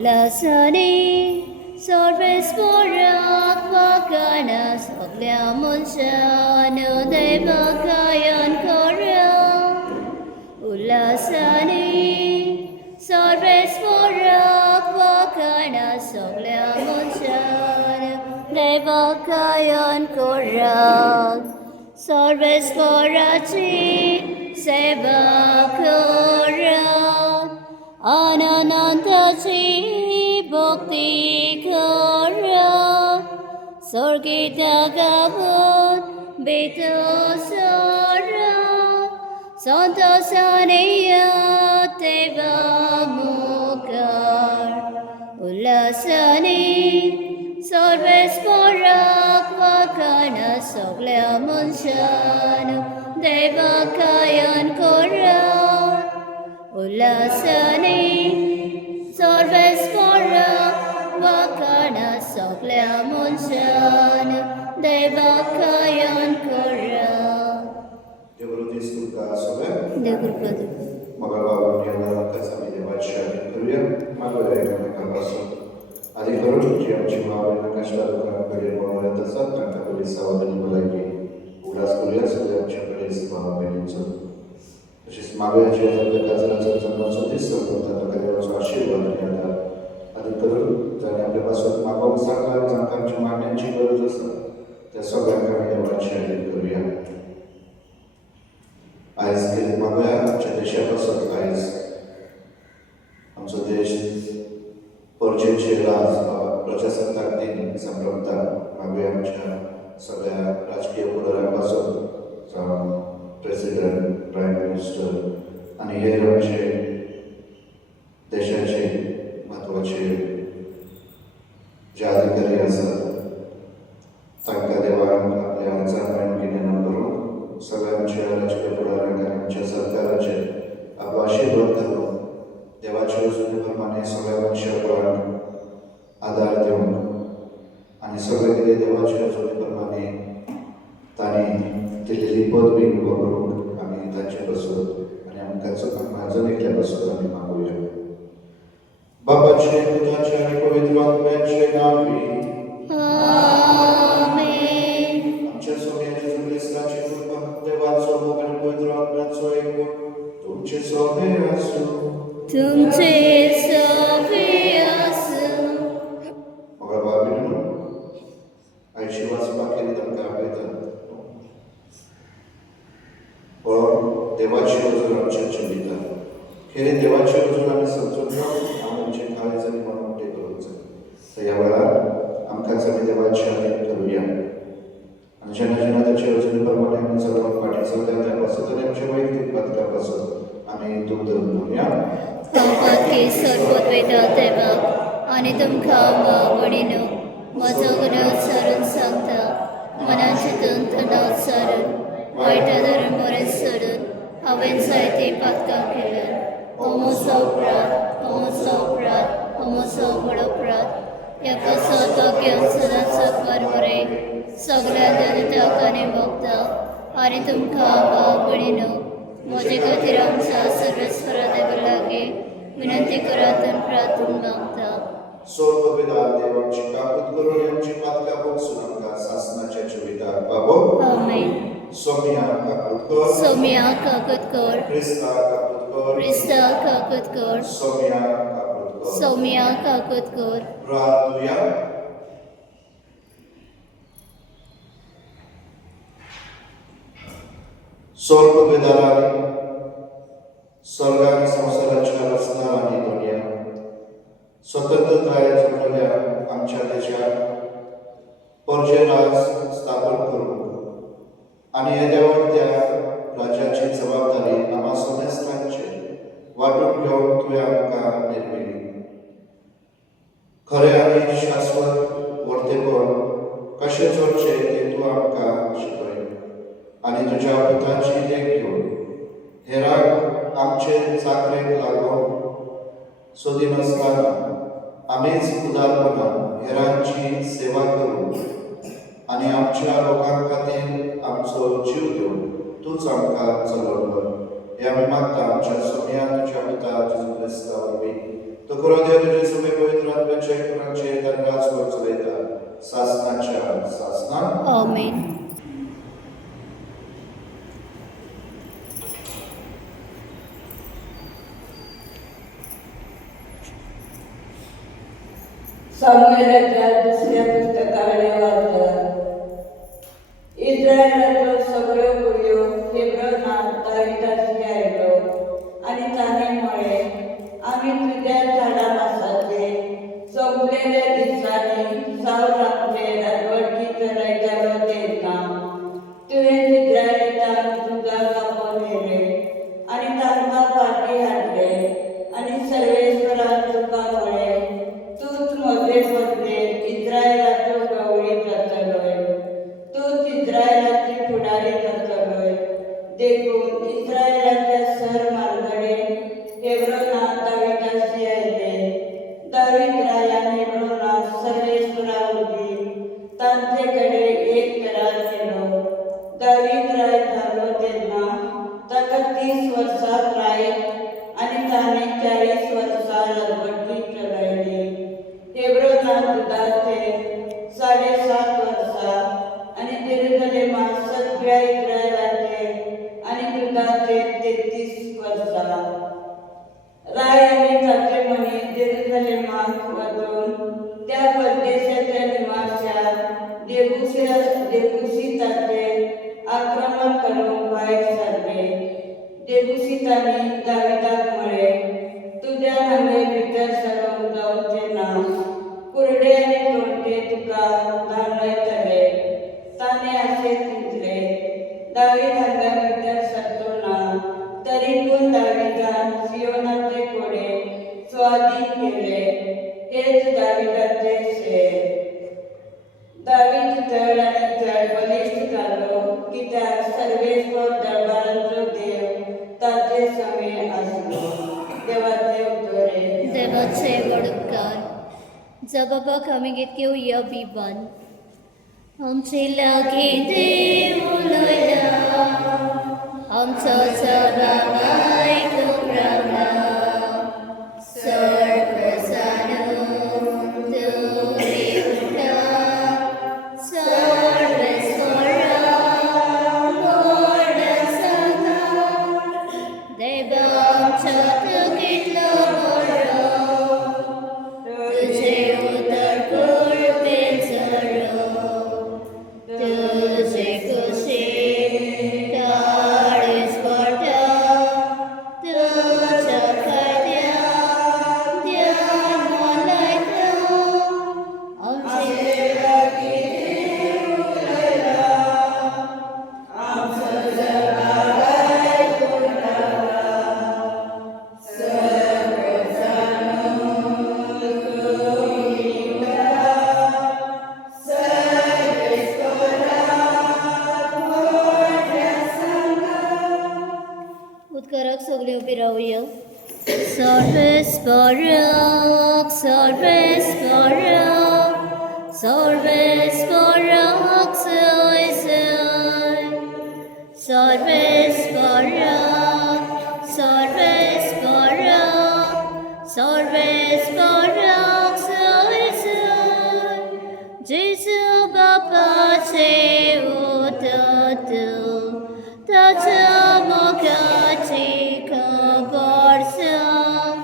Lasani Sarvesvarak Vakana Sokля Munshanu Devakayan Korya Ulasani Sarvesvarak Vakana Sokля Munshanu Devakayan Korya Sarvesvarachi Seva Korya Ananantachi Bhakti Karya Sargita Gavut Beta Sara Santa Saniya Teva Mukar Ulasani Sarvesvarak Vakana Sokля Munshanu Devakayan Korya Ulasani Sarvesvarak Vakana Sokля Munshanu Devakayan Korya Devrati Stuka Sobe, Devrati Magala Yana Kasami Devachya Korea, Magala Kapaso, Adikoro, Chiamchima, Nakashara, Korea, Morata Sat, Kakuri Savadani Malaki, Ulas Korea, Soda Chapari Sima Beninso. Tăcesc magă ce de cazărață să te să tot care o să așa la mine adică dar ne-am prepasat magă să cam ce mai ne ce vă să te să avem ca mine mai ce de Korea. Azi când magă ce de ce a să azi am să deci orice ce la procesul tactic să împrămta magă am ce să le raczkie pularea pasă sau President, Prime Minister, आणि हे आमचे देशाचे महत्वाचे जे अधिकारी असतात तांकां देवान आपल्या जाणवण गिन्यान करून सगळ्यांच्या राजकीय पुढाऱ्यांक आमच्या सरकाराचे आपलो आशीर्वाद घालून देवाच्या वचने प्रमाणे सगळ्या मनशांक आदार दिवंक आनी सगळे कितें देवाच्या वचने प्रमाणे तांणी दिल्ली पदवी करून आम्ही तांचे बसत आणि आमकां माझं एकल्या बसत आम्ही मागूया बाबाचे पुताचे आणि पवित्र आत्म्याचे नावे आमेन आमच्या सोन्याचे ख्रिस्ताची कृपा देवाचो मोग आणि पवित्र आत्म्याचो एकूण तुमचे सोबे असो तुमचे सोबे असो मग बाबीनो आयची वाचपाक केली तांकां आपयतात पण देवाची वचन आमच्या जिवितात खेरे देवाची वचन आमी समजून आमचे काळीज आनी मन मोठे करूंक जाय तर ह्या वेळार आमकांच आमी देवाची आदर करुया आनी जेन्ना जेन्ना ताचे वचने प्रमाणे आमी चलोवंक फाटीं चलता त्या पासत आनी आमच्या वैयक्तीक पथका पासत आमी दूख धरून घेवया की सर्वोत वेदा देवाक आनी तुमकां आवडीनो म्हजो गुन्यांव सारून सांगता मनान चिंतून तणाव सारून वायटा धरून बरें सोडून हांवें जायती पातकां केल्यात हो अपराध हो बडो अपराध ह्या सदांच सकवार बरें सगळ्या दलितांक आनी भक्तांक आनी तुमकां आवडीनो म्हजे खातीर आमच्या सर्वेस्वरा देवा लागीं विनंती करात आनी प्रार्थना मागता सोर्ग पिता देवाची काकूत करून आमची पातकां बगसून आमकां सासणाच्या जिविताक बाबो आमेन सोम्या काकूत कर सोम्या काकूत कर क्रिस्ता काकूत कर क्रिस्ता काकूत कर सोम्या काकूत कर सोम्या काकूत कर प्रार्थुया सोर्ग पितारानी स्वर्गानी संसाराच्या रस्त्यार आनी दुनिया स्वतंत्रताय जोडलेल्या आमच्या देशात परजे राज स्थापन करून आणि येद्यावर त्या राज्याची जबाबदारी आम्हा सदस्यांचे वाटून घेऊन तुवें आमकां निर्मिली खरें आनी शाश्वत वर्तेपण कशें जोडचें तें तूं आमकां शिकय आनी तुज्या पुताची देख घेवन हेरांक आमचे चाकरेक लागून सोदी नासतना आमीच उदारपणान हेरांची सेवा करून आनी आमच्या लोकां खातीर आमचो जीव दिवन तूंच आमकां चलवलो हे आमी मागता आमच्या सोम्या तुज्या पुता जेजू क्रिस्ता वरवीं तो करो देव तुजे सगळे पवित्र सगळ्यांचे कुणाचे दरगाच वचवयता सासनाच्या सासना आमेन. सामुएलाच्या दुसऱ्या पुस्तकाने वाचतात. इस्रायलाचो सगळ्यो कुडयो हेब्रोनांत दाविदाची आयलो आनी ताणें म्हळें, आमी तुज्या झाडां मासाचे सोंपलेल्या दिसांनी सावल आमचे राजवटी चलयतालो तेन्ना तुवें इस्रायलितांक झुजां कापोवन व्हेले आनी तांकां फाटीं हाडले आनी सर्वेश्वरान तुका म्हळें, तूंच म्हजे बदले इस्रायलाचो गवळी जातलोय, तूंच इस्रायलाची फुडारी जातलोय. देखून इस्रायलाच्या सर मार्गडेन हेब्रोनांत दाविदाची आयले. दावीद रायान हेब्रोनांत सर्वेश्वरा उजी तांचे कडेन एक करार केलो. दावीद राय जालो तेन्ना ताका 30 वर्सां प्राय आनी ताणें 40 वर्सां राजवटी चलयली. हेब्रोनांत जुदाचे 7.5 वर्सां आनी जेरुसलेमांत सगळ्या इस्रायलाचे आनी जुदाचे 33 वर्सां. राय आनी ताचे मनीस जेरुसलेमांत वचून त्या परदेशाच्या निवाशांक जेबुसीताचे आक्रमण करूंक भायर सरले. जेबुसीतांनी दाविदाक म्हळें, तुज्या हांगे भितर सरोंक जावचें ना, कुरडे आनी तोणटे तुका धांवयतले. ताणें अशें चिंतलें, दावीद हांगा भितर सरचो ना. तरी पूण दाविदान सियोनाचे घोडे स्वाधीन केले. हेच दाविदाचे शेर. दावीद चड आनी चड बलिश्ट जालो, कित्याक सर्वेस्वर दरबाराचो देव ताचे समेळ आसलो. देवाचे उतोरे. देवाचे वडकार. जबाबाक आमी गीत घेवया बिबान. आमचे लागीं देव उलयला, आमचो जबाब आयकूंक रावला. सर्व जाणून तुमी उठा, सर्व स्वरा व्हड सांगा. देवा आमचो कितलो बरो, तुजे उदर कुळपेन झरो. तुजे कुशीक काळीज पडटा, तुज्या कायद्याक ध्यान मोलायता. आमचे लागीं देव उलयला, आमचो जबाब आयकूंक रावला. सर्व जाणून तुमी उठा, सर्व स्वराक व्हड सांगा. उद्गाराक सगळीं उबी रावया. सर्वेस्पराक, सर्वेस्पराक, सर्वेस्पराक जय जय. सर्वेस्पराक, सर्वेस्पराक, सर्वेस्पराक जय जय. जेजू बापाचे उदत, ताच्या मोगाची खबर सांग.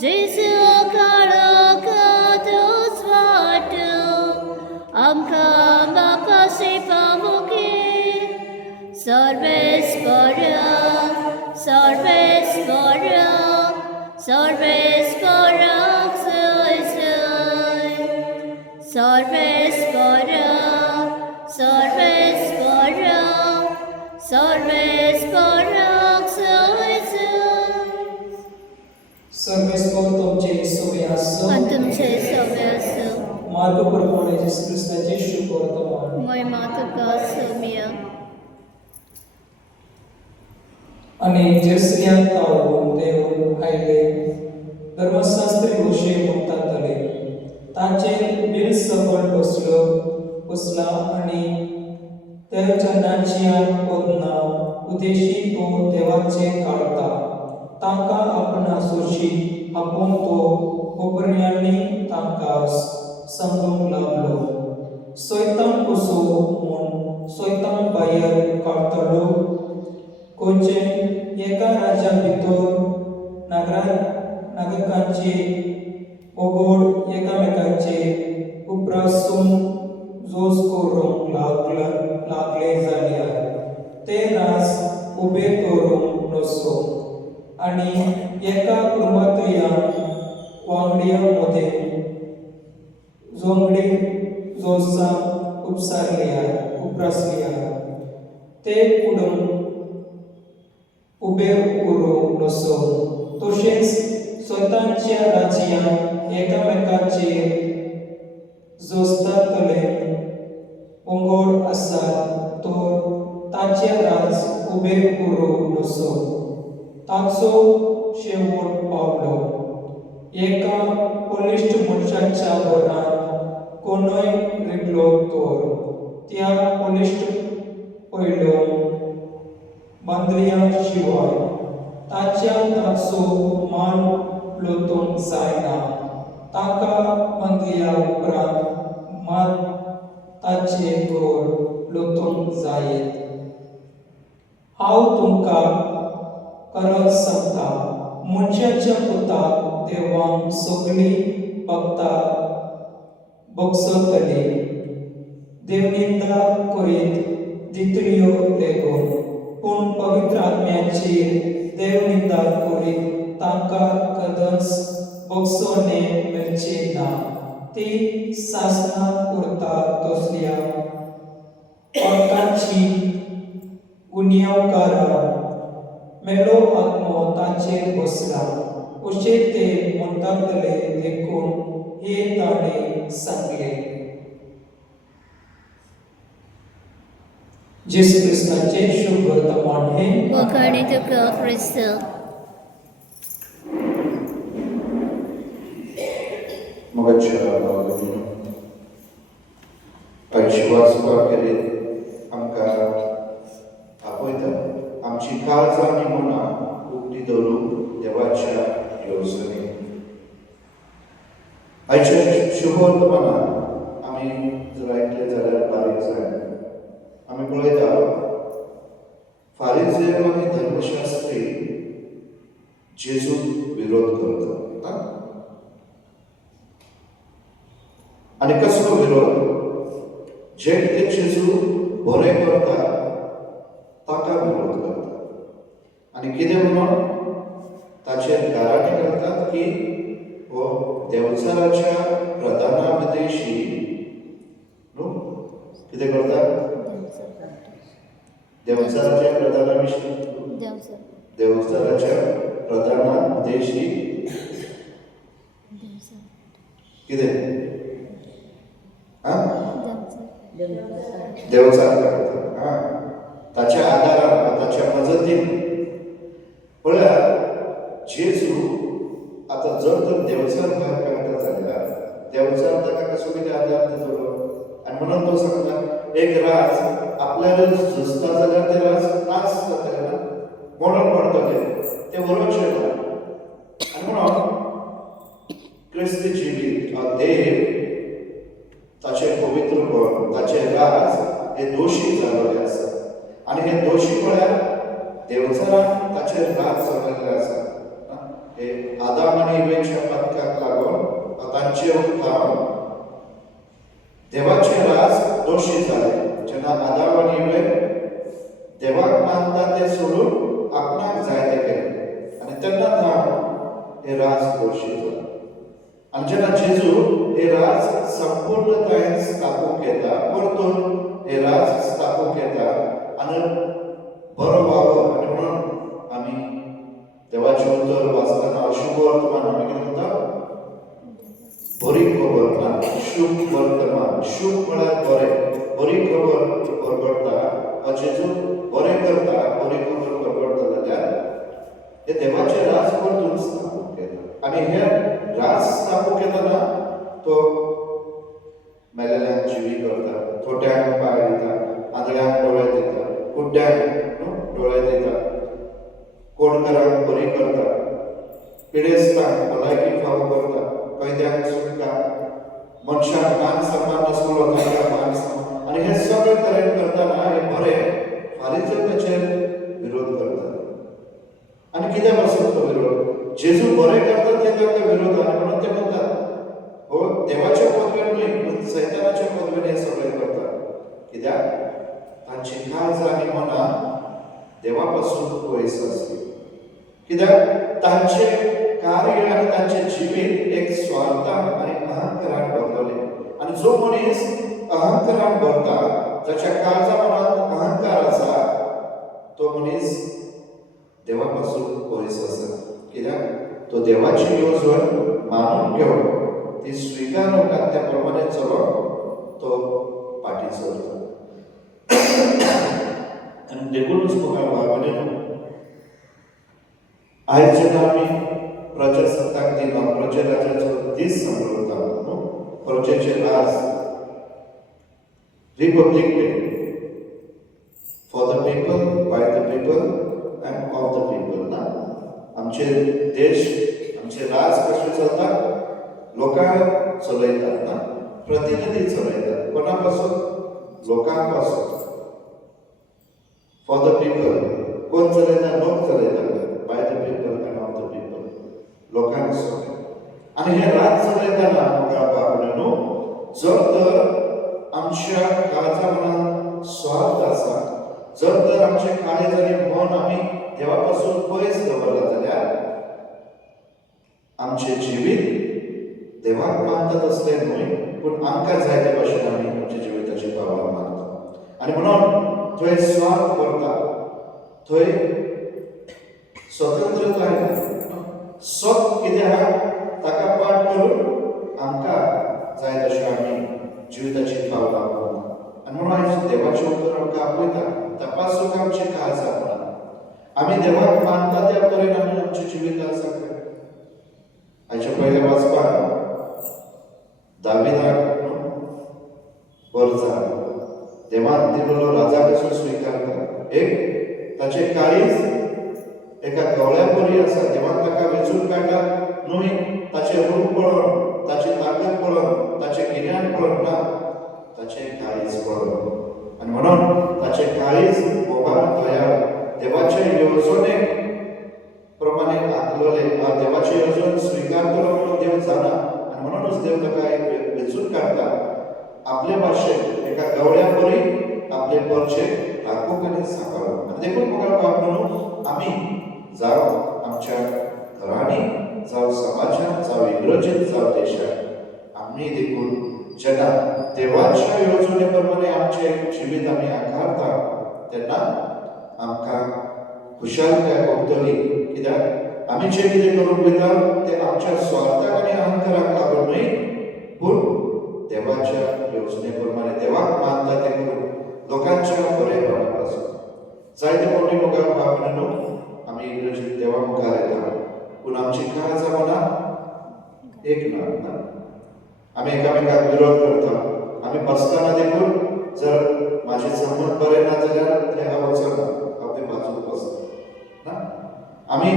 जेजू काळोखांत उजवाड, आमकां बापाशी पावोगे. सर्वेस्पराक, सर्वेस्पराक, सर्वेस्पराक जय जय. सर्वेस्पराक, सर्वेस्पराक, सर्वेस्पराक जय जय. सर्वेस्पर तुमचे सवय आसो आनी तुमचे सगळे आसूं. मार्ग परपणे येशू क्रिस्ताचे शुभ वर्तमान. महिमा तुका सोमिया. आनी जेरुसलेम ताळून देव आयले. धर्मशास्त्री मोशे म्हणटाले, ताचे बिल सबळ बसला आनी तेच्या नाच्यान पोदना उदेशी तो देवाचे काढता. ताका आपणा सोशी आपोवन तो कोपरयांनी तांकां समजूंक लागलो. सैतान कसो म्हूण सैतान भायर काडटलो. गोंयचे एका राज्या भितर नागरिकांचे ओगोड एकामेकांचे उपरासून जोस करूंक लागले जाल्यार ते रास उबे दवरूंक नसो आनी एका कुटुंबांतल्या वांगड्या मदें जोंगडी जोसा उपरासल्या ते कुटुंब उबे उरूंक नसो. तशेंच स्वताच्या राज्यांत एकामेकांचेर जोजतातले पंगड आसात तर ताचे राज उबे उरूंक नसो. ताचो शेवट पावलो. एका बलिश्ट मनशाच्या घरांत कोणूय रिगलो तर त्या बलिश्ट पयलो बांदल्या शिवाय ताचो मान लोटूंक जायना. ताका बांदल्या उपरांत मात ताचे घर लोटूंक जायेत. हांव तुमकां खरेंच सांगता, मनशाच्या पुताक देवान सगळीं भक्तां बक्षतली. देवनिंदा करीत दितल्यो लेगून, पूण पवित्र आत्म्याचेर देवनिंदा करीत तांकां कदंच बक्षणे मेळचे ना. ती सासणां करता तसल्या पातकांची गुन्यांवकारां मेलो आत्मो ताचेर बसला अशें ते म्हणटातले देखून हे ताणें सांगले. जेसू क्रिस्ताचे शुभ वर्तमान हे वखाणी तुका ख्रिस्त. मोगाच्या आयची वाचपाक करीत आमकां आपयता. आमची काळजां आनी मनां उक्ती दवरूंक देवाच्या येवजणी. आयच्या शुभ वर्तमानांत आमी जर आयकलें जाल्यार बारीक जाय. आमी पळयता फारिझेय आनी धर्मशास्त्री जेजूक विरोध करता. आनी कसलो विरोध? जे कितें जेजू बरें करता ताका विरोध करता. आनी कितें म्हणून ताचेर गाराणी घालतात की हो देवचाराच्या प्रधानापदेशी कितें करता? देवचाराच्या प्रधानापदेशी कितें देवचार करता. ताच्या आदारान ताच्या मजतीन पळयात जेजू आतां जर तर देवचार भायर काडटा जाल्यार देवचार ताका कसो कितें आदार दितलो. आनी म्हणून तो सांगता एक राज आपल्याला झुजता जाल्यार ते राज नाच जातले ना, मोडून पडटले, ते बरोवचे ना. आनी म्हणून क्रिस्त जिवीत देव ताचे पवित्रपण ताचे राज हे दोशी जाल्ले आसा. आनी हे दोशी म्हळ्यार देवचारान ताचे राज चलयल्ले आसा. हे आदाम आनी इवेच्या पथकाक लागून तांचे उत्थान देवाचे राज दोशी जाले. जेन्ना आदाम आनी इवे देवाक मानता ते सोडून आपणाक जाय ते केले आनी तेन्ना हे राज दोशी जाले. आनी जेन्ना जेजू हे राज संपूर्णतायेन स्थापूंक येता, परतून हे राज स्थापूंक येता आनी बरो वावर. आनी म्हणून आमी देवाचें उतर वाचतना शुभ वर्तमान आमी कितें म्हणटा? बरी खबर ना, शुभ वर्तमान. शुभ म्हळ्यार बरें, बरी खबर परगडटा. जेजू बरें करता, बरी खबर परगडटा जाल्यार हे देवाचे राज परतून स्थापूंक येता. आनी हे राज स्थापूंक येतना तो मेलेल्यांक जिवी करता, थोट्यांक पांय दिता, आंधळ्यांक डोळे दिता, कुड्ड्यांक डोळे दिता, कोणकारांक बरी करता, पिडेस्तांक भलायकी फावो करता, कैद्यांक सुटका, मनशाक मान सन्मान नासलो तांकां मान सन्मान, आनी हे सगळे तरेन करताना हे बरें फारीक ताचेर विरोध करतात. आनी कित्याक पासून तो विरोध? जेजू बरें करता ते तांकां विरोध, आनी म्हणून ते म्हणटात हो देवाच्या पदवेन न्हय पूण सैतानाच्या पदवेन हे सगळे करतात. कित्याक तांची काळजां आनी मनां देवा पासून पयस आसली. कित्याक तांचे कार्य आनी तांचे जिवीत एक स्वार्थान आनी अहंकारान भरलेले. आनी जो मनीस अहंकारान भरता, जाच्या काळजा मनांत अहंकार आसा, तो मनीस देवा पासून पयस आसा. कित्याक तो देवाची येवजण मानून घेवन ती स्विकारूंक आनी त्या प्रमाणे चलोवंक तो फाटीं सरता. आनी देखूनच म्हाका भावनेन आयज जेन्ना आमी प्रजासत्ताक दिन वा प्रजाराज्याचो दीस मनयता न्हू, प्रजेचें राज, republic day, for the people, by the people and of the people ना. आमचे देश, आमचे राज कशें चलता? लोकांक चलयतात ना, प्रतिनिधी चलयतात. कोणा पासून? लोकांक पासून. फॉर द पीपल कोण चलयता? लोक चलयतात. Bye the people and of the people, लोकांक चलयता. आनी हे राज चलयतना म्हाका भावनेनो, जर तर आमच्या काळजा मनांत स्वार्थ आसा, जर तर आमचे काळेज आनी मन आमी देवा पासून पयस दवरला जाल्यार आमचे जिवीत देवाक मानतात असले न्हय पूण आमकां जाय ते भाशेन आमी आमच्या जिविताची पावलां मारता. आनी म्हणून थंय स्वार्थ करता, थंय स्वतंत्रताय ना. स्वत कित्याक ताका पाठ करून आमकां जाय तशें आमी जिविताची पावलां मारता. आनी म्हणून आयज देवाचें उतर आमकां आपयता, तपासूंक आमची काळजां म्हणून आमी देवाक मानता त्या तरेन आमी आमचें जिवीत आसा. आयच्या पयल्या वाचपाक दाविदाक वर्जा देवान दिलेलो राजा कसो स्विकारता. एक ताचे काळीज एका गवळ्या परी आसा. देवान ताका वेचून काडला न्हय ताचे रूप पळोवन, ताची ताकद पळोवन, ताचें गिन्यान पळोवन ना, ताचें काळीज पळोवन. आनी म्हणून ताचें काळीज मोगान दयाळ, देवाचे येवजणेक प्रमाणे आंकलोले, देवाची येवजण स्विकारतलो म्हणून देव जाणा. आनी म्हणूनच देव ताका एक वेचून काडटा. आपले भाशेन एका गवळ्या परी आपले परचे राखूंक आनी सांबाळूंक. आनी देखून म्हाका भावनो, आमी जावं आमच्या घरांनी, जावं समाजांत, जावं इग्रजेंत, जावं देशांत, आमी देखून जेन्ना देवाच्या येवजणे प्रमाणे आमचे जिवीत आमी आकारता तेन्ना आमकां खुशालकाय भोगतली. कित्याक आमी जें कितें करूंक वयता तें आमच्या स्वार्थाक आनी अहंकाराक लागून न्हय पूण देवाच्या येवजणे प्रमाणे देवाक मानता तें करून लोकांच्या बरेपणा पासून. जायते फावटी म्हाका भावनेनो आमी इग्रजेंत देवा मुखार येता पूण आमची काळजां मनां एक ना. आमी एकामेकाक विरोध करता. आमी बसतना देखून जर म्हाजे संबंद बरे ना जाल्यार ते हांव वचना, हांव ते बाजूक बसता ना. आमी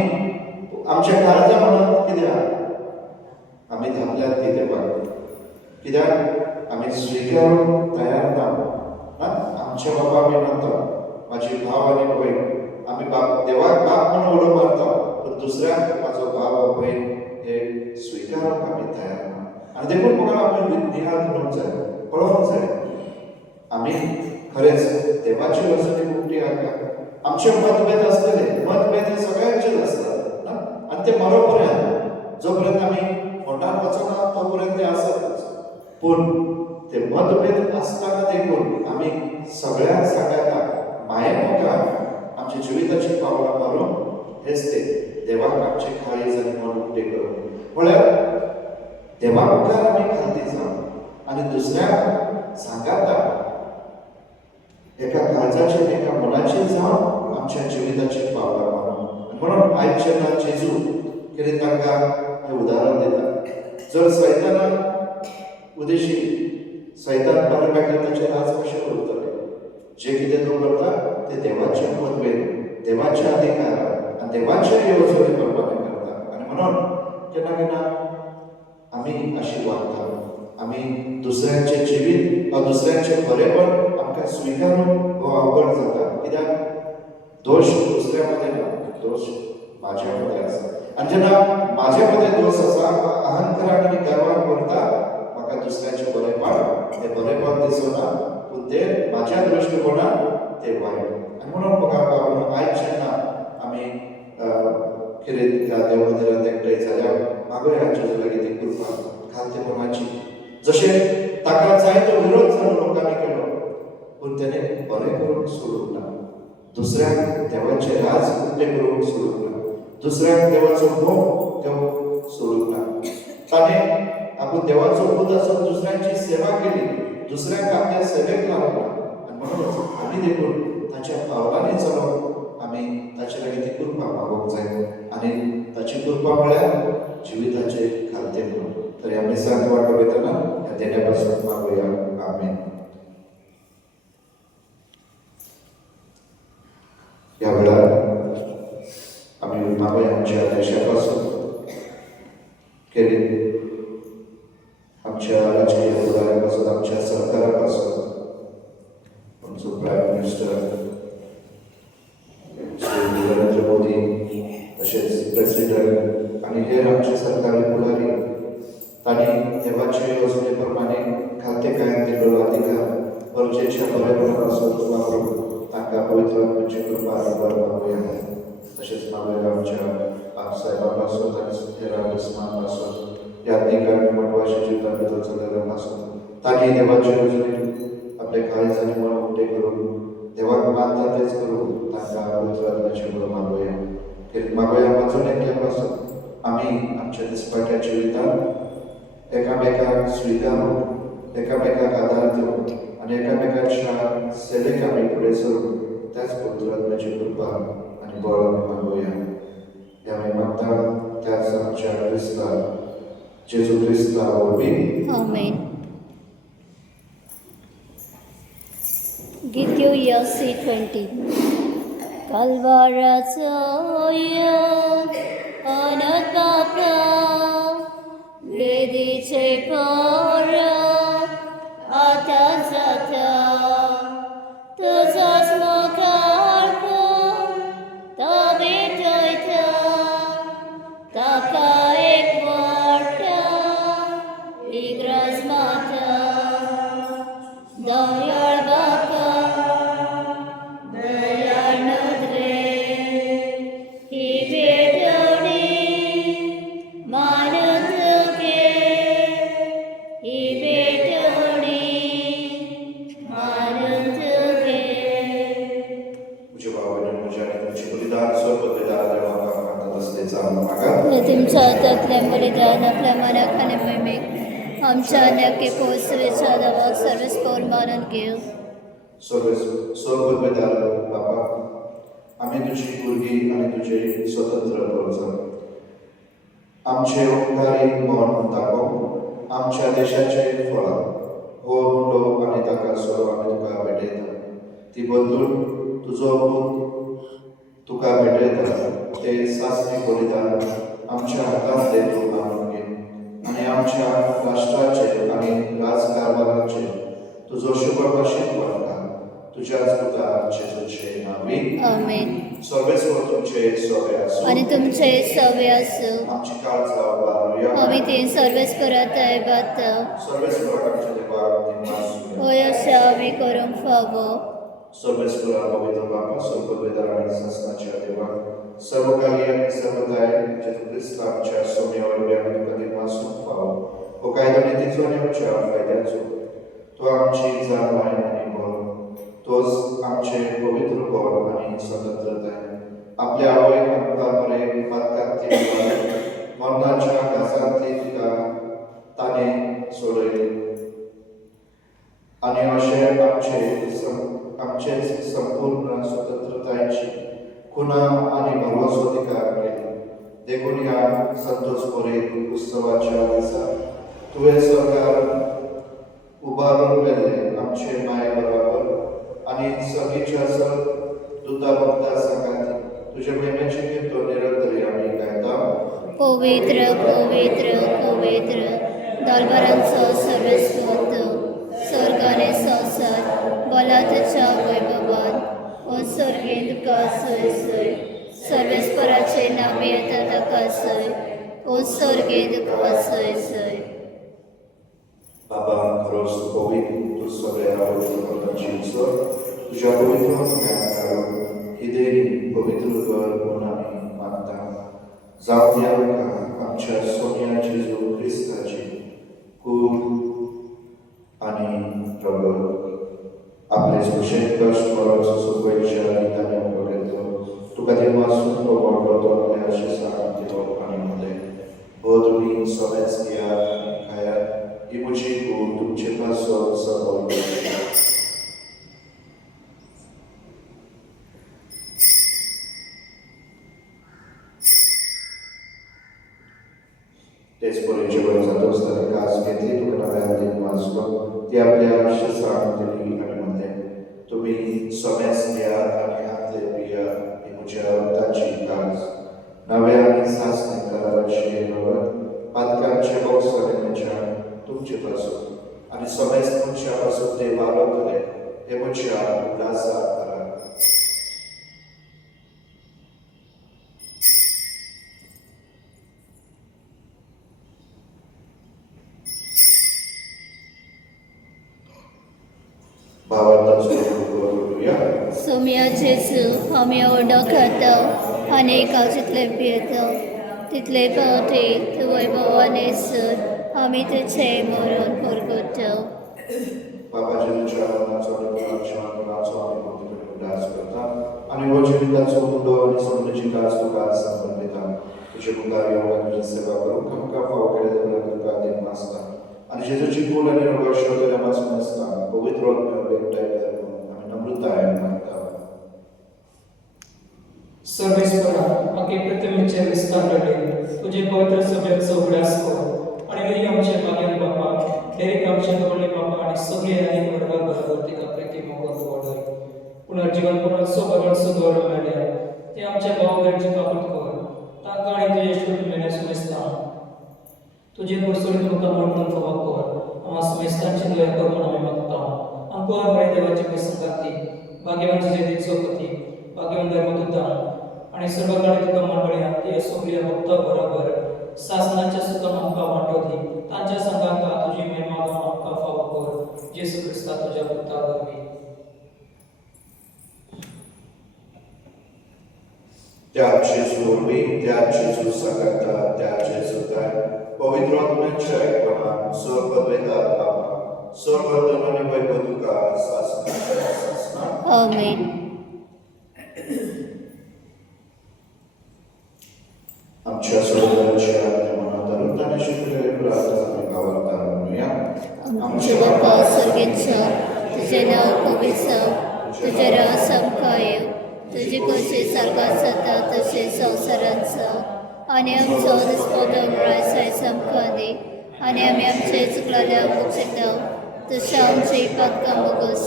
आमच्या काळजा मनांत कित्याक आमी धापल्यात ती देवाक, कित्याक आमी स्विकारूंक तयार ना. आमचे बाबा आमी म्हणटा, म्हाजी भाव आनी भयण, आमी बाप देवाक बाप म्हणून उडो मारता पूण दुसऱ्याक म्हाजो भाव वा भयण हे स्विकारूंक आमी तयार ना. आनी देखून म्हाका आमी नियाळ करूंक जाय, पळोवंक जाय आमी खरेंच देवाची येवजणी उक्ती हाडटा. आमचे मतभेद आसतले, मतभेद हे सगळ्यांचेच आसतात ना. आनी ते मरो पर्यंत, जो पर्यंत आमी फोंडार वचना तो पर्यंत ते आसतच. पूण ते मतभेद आसतना देखून आमी सगळ्यांक सांगता माये मोगान आमच्या जिविताची पावलां मारूंक हेच ते देवाक आमचे काळीज आनी मन उक्ते करून. म्हळ्यार देवा मुखार आमी खाती जावं आनी दुसऱ्याक सांगाता एका काळजाचेर, एका मनाचेर जावन आमच्या जिविताची पावलां मारूंक. म्हणून आयज जेन्ना जेजू कितें तांकां हें उदाहरण दिता, जर सैतानाक उदेशी सैतान बरें मेळटा ताचेर राज कशें उरतलें? जे कितें तो करता तें देवाच्या पदवेन, देवाच्या अधिकारान आनी देवाच्या येवजणे प्रमाणे करता. आनी म्हणून केन्ना केन्ना आम्ही अशी वागता, आम्ही दुसऱ्यांचे जिवीत वा दुसऱ्यांचे बरेपण आमकां स्विकारून हो अवघड जाता, कित्याक दोष दुसऱ्यामध्ये ना, दोष माझ्यामध्ये आसा. आनी जेन्ना माझ्यामध्ये दोष आसा, अहंकारान आनी गर्वान करता, म्हाका दुसऱ्याचे बरेपण, ते बरेपण दिसना, पूण ते माझ्या दृश्टिकोनान ते वायट. आनी म्हणून म्हाका आयज जेन्ना आमी कितें देव मंदिरांत एकठांय जाल्यार मागोया जेजू लागीं ती कृपा खालतेपणाची. जशें ताका जायतो विरोध जालो लोकांनी केलो, पूण तेणें बरें करूंक सोडूंक ना. दुसऱ्याक देवाचे राज उक्ते करूंक सोडूंक ना. दुसऱ्याक देवाचो मोग घेवंक सोडूंक ना. ताणें आपूण देवाचो पूत आसून दुसऱ्यांची सेवा केली, दुसऱ्यांक आपल्या सेवेक लावला. आनी म्हणूनच आमी देखून ताच्या पावलांनी चलोवंक आमी ताचे लागीं ती कृपा मागोवंक जाय. आनी ताची कृपा म्हळ्यार जिविताचे खालतेपण. तर ह्या मिसांत वांटो घेतना ह्या देण्या पासून मागोया. आमेन. ह्या वेळार आमी मागोया आमच्या देशा पासून, खेरीत आमच्या राजकीय फुडाऱ्या पासून, आमच्या सरकारा पासून, आमचो प्रायम मिनिस्टर श्री नरेंद्र मोदी, तशेंच प्रेसिडेंट आनी हेर आमचे सरकारी फुडारी, तांणी देवाचे योजने प्रमाणे खालतेकायेन दिल्लो अधिकार गरजेच्या बरेपणा पासून वापरून तांकां पवित्र आत्म्याची कृपा आनी बर मागोया. तशेंच मागोया आमच्या आपसाहेबा पासून आनी हेर आस्मान पासून, याज्ञीक आनी महत्वाच्या जिवितां भितर चलयल्या पासून, तांणी देवाचे योजने आपले काळीज आनी मन उक्ते करून देवाक मानता तेच करून तांकां पवित्र आत्म्याची बर मागोया. मागोया वाचून एकल्या पासून आमी आमच्या दिसपाट्या जिवितांत एकामेकांक स्विकारून, एकामेकांक आदार दिवन आनी एकामेकांच्या सेवेक आमी फुडें सरून त्याच पवित्र आत्म्याची कृपा आनी बळ आमी मागोया. हे आमी मागता त्याच आमच्या क्रिस्ता जेजू क्रिस्ता वरवीं. आमेन. Gitio C20. Kalvarazo anat bapa vedice para ata zata tazas mokarko tabitoita taka ekvarta igras mata dayal bapa dayal nudre hibetoni manatuke hibetoni manatuke. तुझे बाबाने तुझ्या आणि तुमची बलिदान सर्व बलिदान देवाला मागत असल्याचा मागा. तुमच्या हातातल्या बलिदान आपल्या मनाखाने मिळमेक आमच्या नक्की पोचवेच्या दवाक सर्वच पाऊल मानून घेऊ. सर्व बलिदान बाबा, आम्ही तुझी भुरगीं आणि तुझे स्वतंत्र प्रजा, आमचे उपकारी मन दाखोवन आमच्या देशाचे फळां हो हुंडो आनी ताका सोरो आमी तुका भेटयता. ती बदलून तुजो पूत तुका भेटयता ते सासणी बलिदान आमच्या हातांत दे तूं मानून घे आनी आमच्या राष्ट्राचे आनी राजकारभाराचे तुजो शुभ भाशीत वाडटा. तुज्याच पुता जेजूचे नांवी. आमेन. सर्वेस्वर तुमचे सोबे आसूं आणि तुमचे सवे असो. आमची काळजां बारुया. आम्ही ते सर्वच परत ऐबात सर्वेस्वराक आमच्या देवाक दिवं. होय अशें आमी करूंक फावो. सर्वेस्वरा पवित्र बापा, सर्व बेदार आणि शासनाच्या देवा, सर्वकाली आणि सर्वदाय जेजू ख्रिस्त आमच्या सौम्य वरवी आमी तुका दिवपासून फावो. हो कायदो नितीचो आनी आमच्या फायद्याचो. तो आमची जाणवाय आनी बळ, तोच आमचे पवित्र गोड आनी स्वतंत्रताय. आपल्या आवयक आमकां बरे पातकांतली मरणाच्या घासांतली तुका ताणें सोडयली आनी अशें आमचे संपूर्ण स्वतंत्रतायेची खुना आनी भरवसो तिका केली. देखून ह्या संतोष बरे उत्सवाच्या दिसा तुवें सरकार उबारून गेल्ले आमचे माये बरोबर आनी सगळीच्या दुता भक्ता सांगात तुझे महिम्याची कीर्तन निरंतरी आमी गायता. पवित्र पवित्र पवित्र मंगळवारांचो सर्वेस्वत स्वर्ग आनी संवसार बोला तेच्या वैभवान ओ सर्गेंत तुका सय सय सर्वेस्पराचे नांव येता ताका सय ओ सर्गेंत तुका सय सय Baba, खरोच पवित्र तू सगळ्या पवित्र तुझ्या पवित्र आत्म्याक कितें पवित्र कर म्हणून आमी मागता जावं त्या आमच्या सोन्या जेजू क्रिस्ताची खूब आनी प्रगत आपले सुशेक कश्ट मरण सुखच्या रितांनी आमकां तुका देवा सुख व्हडलो तो आपल्या आशिसांत देव आनी मध्ये हो तुमी सगळेच घ्या आनी खायात ही म्हजी भूक तुमचे पासत सबळ तेच परेचे बरें जाता आसतना कास घेतली तुका नव्यान दिन वाचलो ती आपल्या आशिसांत दिली आनी म्हणलें तुमी समेस घेयात आनी हातले पियात ही म्हज्या रक्ताची कास नव्या आनी सासणे कराराचे रगत पातकांचे बोक्साने म्हज्या तुमचे पासून आनी समेस तुमच्या पासून ते वावरतले हे म्हज्या उल्हासा करा सोम्या जेजू आमी ओळखता आनी जितले पियेता तितले फावटी तूं वैभवान येसर आमी तेचे मरण परगट्टा बाबा जेजूच्या मरणाचो आनी पुनरुत्थानाचो आमी भक्ती उल्हास करता आनी हो जिविताचो उदो आनी समृद्धीची कास तुका समर्पिता तुजे मुखार येवंक तुजी सेवा करूंक आमकां फाव केले देवळाक तुका देव मागता आनी जेजूची कूड आनी रगत शोधल्या आसता पवित्र आत्म्याक एकठांय कर आमी नम्रतायेन मागता सर्वेस्परा आमगे प्रथमेचे विस्तारले तुझे पवित्र सभेत चौगडास कर आणि मेरी आमच्या बाग्यान बापा डेरेक आमच्या कवळले बापा आणि सगळे आणि वर्गा बरोबर तिका प्रेती मोगत वाडय पुनर्जीवन पुनर्सो बरोबर सुगवड मेळ्या ते आमच्या भावगरची काबूत कर तांकां आणि तुझे श्रुती मेळ्या सुमेस्ता तुझे कुरसोडी तुमकां म्हणून फावो कर आम्हा सुमेस्तांची दया कर म्हणून आमी मागता आमकां बरे देवाचे प्रसंगाती भाग्यवान तुझे दिवचोपती भाग्यवान धर्मदूता आणि सर्व काळी तुका मंडळी ती सगळ्या भक्ता बरोबर शासनाच्या सुखान आमकां वांटोदी तांच्या संगात तुझी महिमा आमकां फावो कर जेसू क्रिस्ता तुझ्या पुता वरवीं त्या जेजू वरवीं त्या जेजू संगाता त्या जेजूताय पवित्र आत्म्याच्या एकपणान सर्व वेदात बाबा सर्व धन आनी वैभव तुका सासना आमेन आमच्या सर्वांच्या मनात धरून आणि शिकलेले प्रार्थना गावात म्हणूया आमचे बापा स्वर्गीच्या तुझे नाव पवित्र तुझे राव समकाय तुझे कशे स्वर्गात जाता तसे संवसारांत जावं आनी आमचो दिसपतो म्हळ्यार समका दी आनी आमी आमचे चुकलेल्या मुक्षिता तशें आमची पातकां बोगस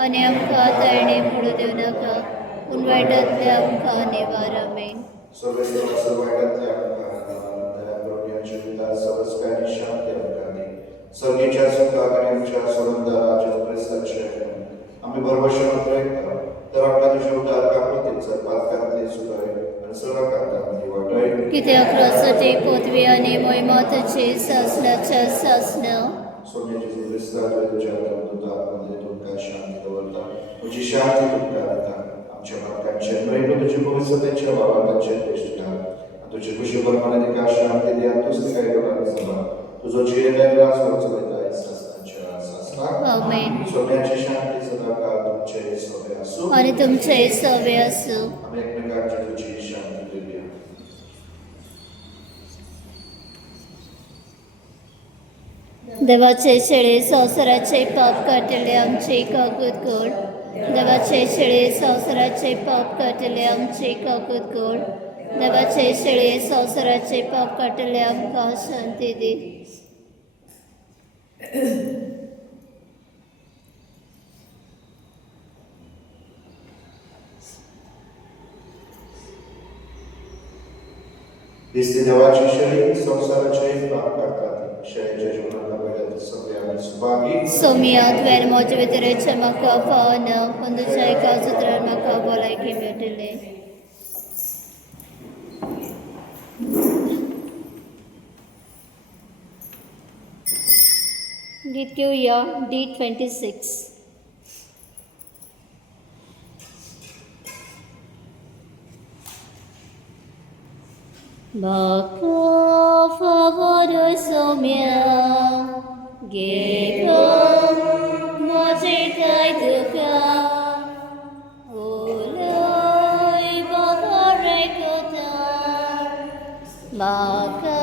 आनी आमकां ताळणे पडू दिवं नाका पूण वायटांतले आमकां निवार आमेन सर्वेश्वरा सर्वांगातल्या जीवितात सबस्कानी शांती आमकां सर्गीच्या सुखाक आनी आमच्या सुगंधा राजा क्रिस्ताचे आमी भरवशान प्रयत्न तर आमकां तुजे उदार काकुतीचो पातकांतली सुदाय आनी सर्व कांतांतली वाटय कित्याक क्रोसाची पदवी आनी महिमा तुजी सासणाच्या सासना सोन्या जेजू क्रिस्ता तुज्या धर्मदूतांमध्ये तुमकां शांती दवरता तुजी शांती तुमकां दिता आमच्या पातकांचे प्रेम तुजे पवित्रतेच्या वावरताचे इश्टार तुजे खुशी प्रमाणे तिका शांती दिया तूच तिका येवला सभा तुजो जियेले राज वचवता सासनाच्या सासना आमेन सोन्याची शांती सदा काळ तुमचे सवे आसूं आनी तुमचे सवे आसूं आमी एकमेकांची तुजी शांती दिवया देवाचे शेळे संवसाराचे पाप काटिल्ले आमचे काकूत गोड देवाचे शेळे संवसाराचे पाप काटिल्ले आमचे काकूत गोड देवाचे शेळे संवसाराचे पाप काटिल्ले आमकां शांती दी दिसते देवाची शेळी संवसाराचे पाप काडटात शेळेच्या जीवनाक Sebagi Somia tuan mojo betere chama kapa na kundu jai ka sutra maka bolai ki betele. Ditya D26. Maka favor somia Gepon moje kai duka Ulai bakare kota Maka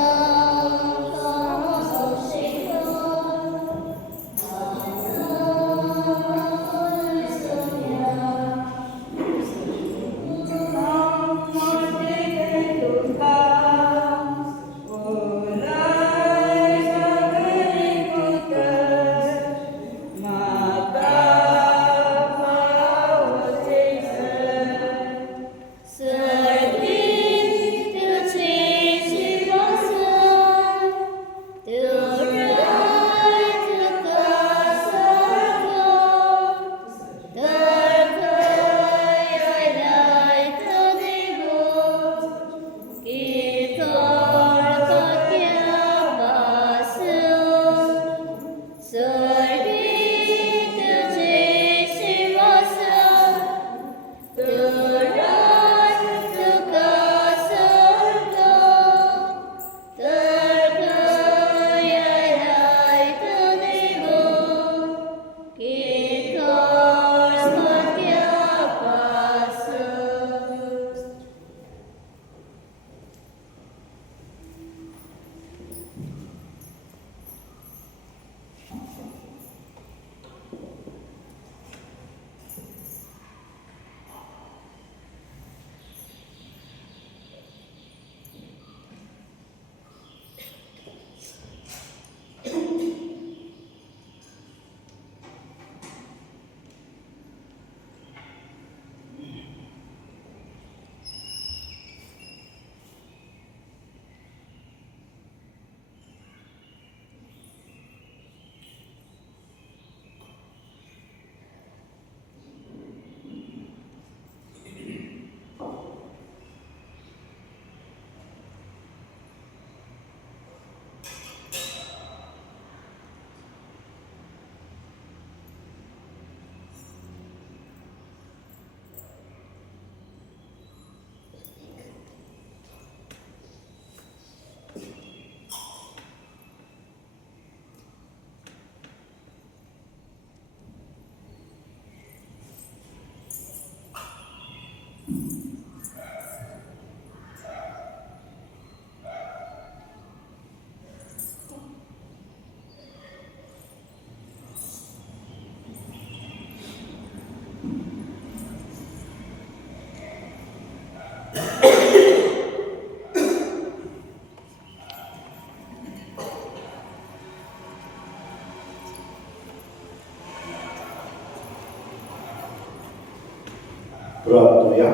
प्रार्थूया.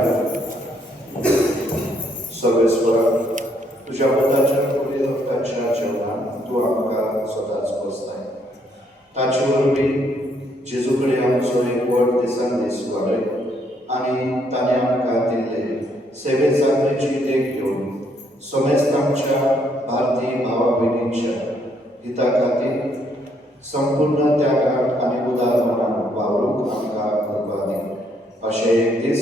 सर्वेश्वरा, तुझ्या पदाच्या पुढील हक्काच्या जेवणात तू आमकां सदांच बसताय. ताचे वरवीं जेजू कडेन आमचो एक व्हड दिसान दीस वाडय आनी ताणें आमकां दिल्ले सेवे जात्रेची देख घेवन समेस्त आमच्या भारतीय भावा भयणींच्या हिता खातीर संपूर्ण त्यागात आनी उदारपणान वावरूंक आमकां कृपा दी. अशें एक दीस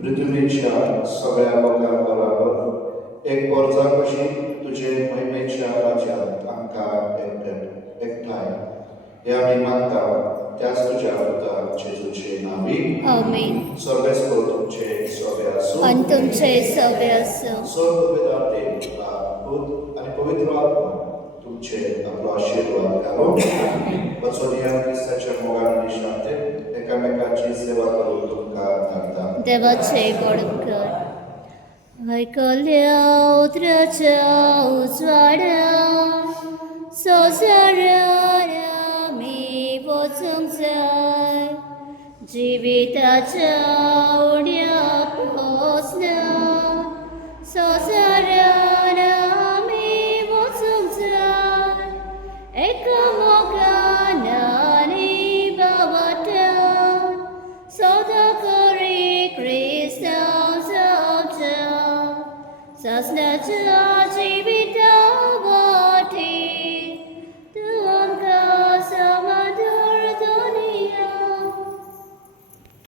पृथ्वीच्या सगळ्या लोकां बरोबर एक पोरजा कशी तुजे महिमेच्या राज्यांत आमकां एकठांय हे आमी मागता. त्याच तुज्या पुता जेजूचे नांवी आमीन. सर्वेस्पर तुमचे सवे आसूं आणि तुमचे सवे असो. सर्वपिता देव पूत आनी पवित्र आत्मा तुमचे आपलो आशीर्वाद घालून वचून ह्या क्रिस्ताच्या मोगान आनी शांतेत एकामेकाची सेवा करून तुमकां धाडटा. देवाचे बळकर आयकल्या उतराच्या उजवाडा सोसारान आमी वचूंक जाय. जिविताच्या उड्या पोसना सोसारान आमी वचूंक जाय. एकामेकान सासण्याच्या जीवी